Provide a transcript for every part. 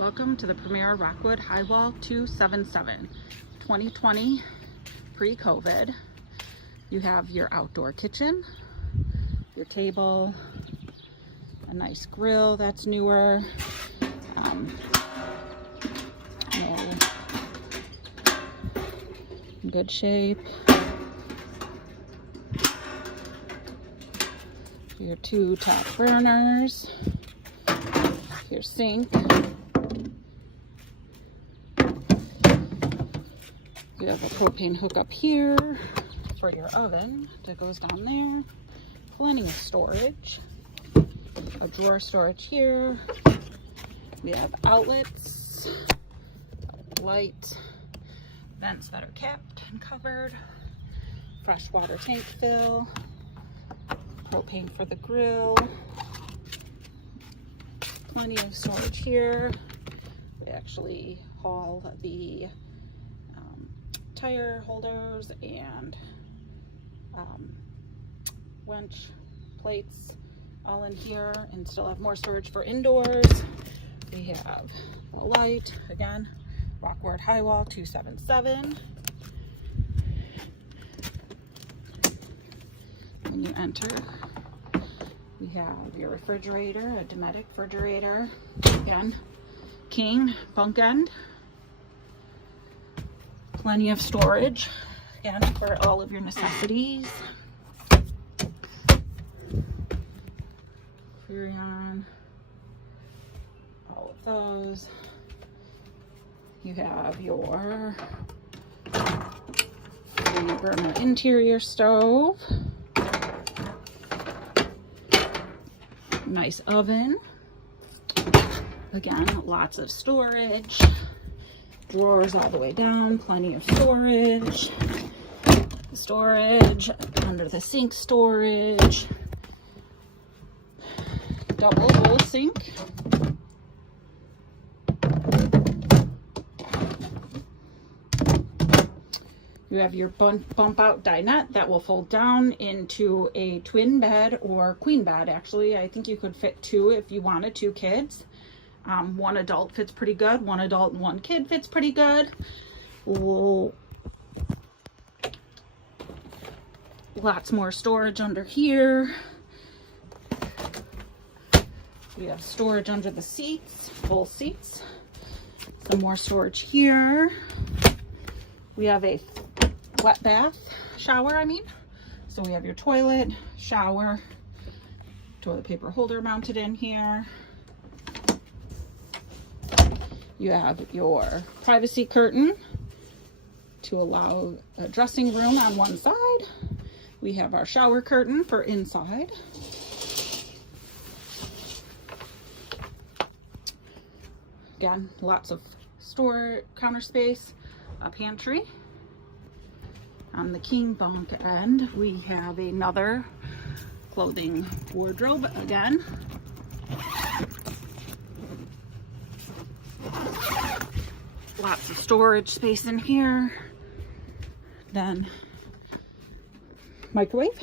Welcome to the premier Rockwood HW277 2020 pre-COVID. You have your outdoor kitchen, your table, a nice grill that's newer, in good shape. Your two top burners, your sink. You have a propane hookup here for your oven that goes down there. Plenty of storage. A drawer storage here. We have outlets, light, vents that are capped and covered, freshwater tank fill, propane for the grill. Plenty of storage here. We actually haul the tire holders and winch plates all in here, and still have more storage for indoors. We have a light, again, Rockwood HW277. When you enter, we have your refrigerator, a Dometic refrigerator, again, king bunk end. Plenty of storage, again, for all of your necessities. Furion, all of those. You have your burner interior stove. Nice oven. Again, lots of storage. Drawers all the way down, plenty of storage. Storage under the sink, storage. Double bowl sink. You have your bump out dinette that will fold down into a twin bed or queen bed. Actually, I think you could fit two if you wanted, two kids. One adult fits pretty good. One adult and one kid fits pretty good. Lots more storage under here. We have storage under the seats, full seats. Some more storage here. We have a wet bath shower, So we have your toilet, shower, toilet paper holder mounted in here. You have your privacy curtain to allow a dressing room on one side. We have our shower curtain for inside. Again, lots of store counter space, a pantry. On the king bunk end, we have another clothing wardrobe again. Lots of storage space in here. Then microwave.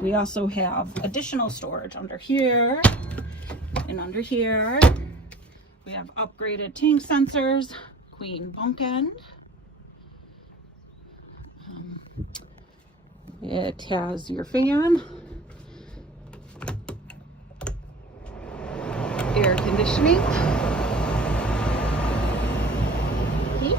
We also have additional storage under here and under here. We have upgraded tank sensors, queen bunk end. It has your fan, air conditioning, heat,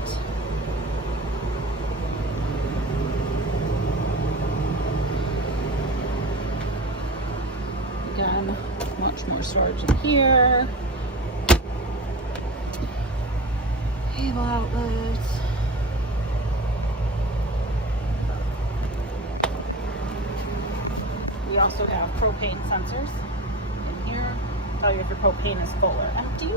again, much more storage in here, cable outlets. We also have propane sensors in here. Tell you if your propane is full or empty.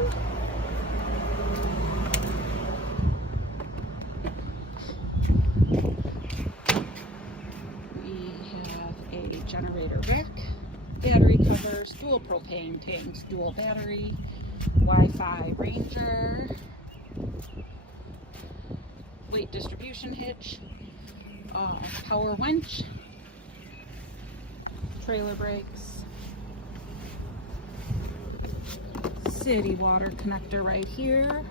We have a generator rack, battery covers, dual propane tanks, dual battery, Wi-Fi Ranger, weight distribution hitch, power winch, trailer brakes, city water connector right here.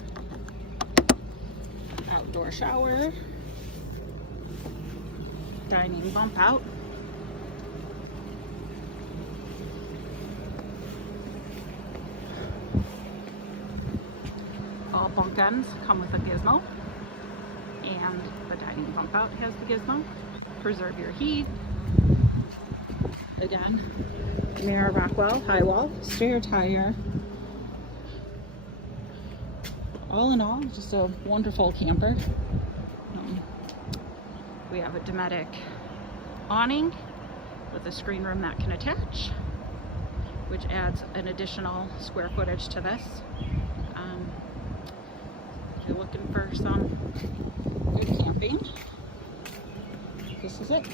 Outdoor shower. Dining bump out. All bunk ends come with a gizmo. And the dining bump out has the gizmo. Preserve your heat. Again, mirror Rockwell, high wall, stair tire. All in all, just a wonderful camper. We have a Dometic awning with a screen room that can attach, which adds an additional square footage to this. If you're looking for some good camping, this is it.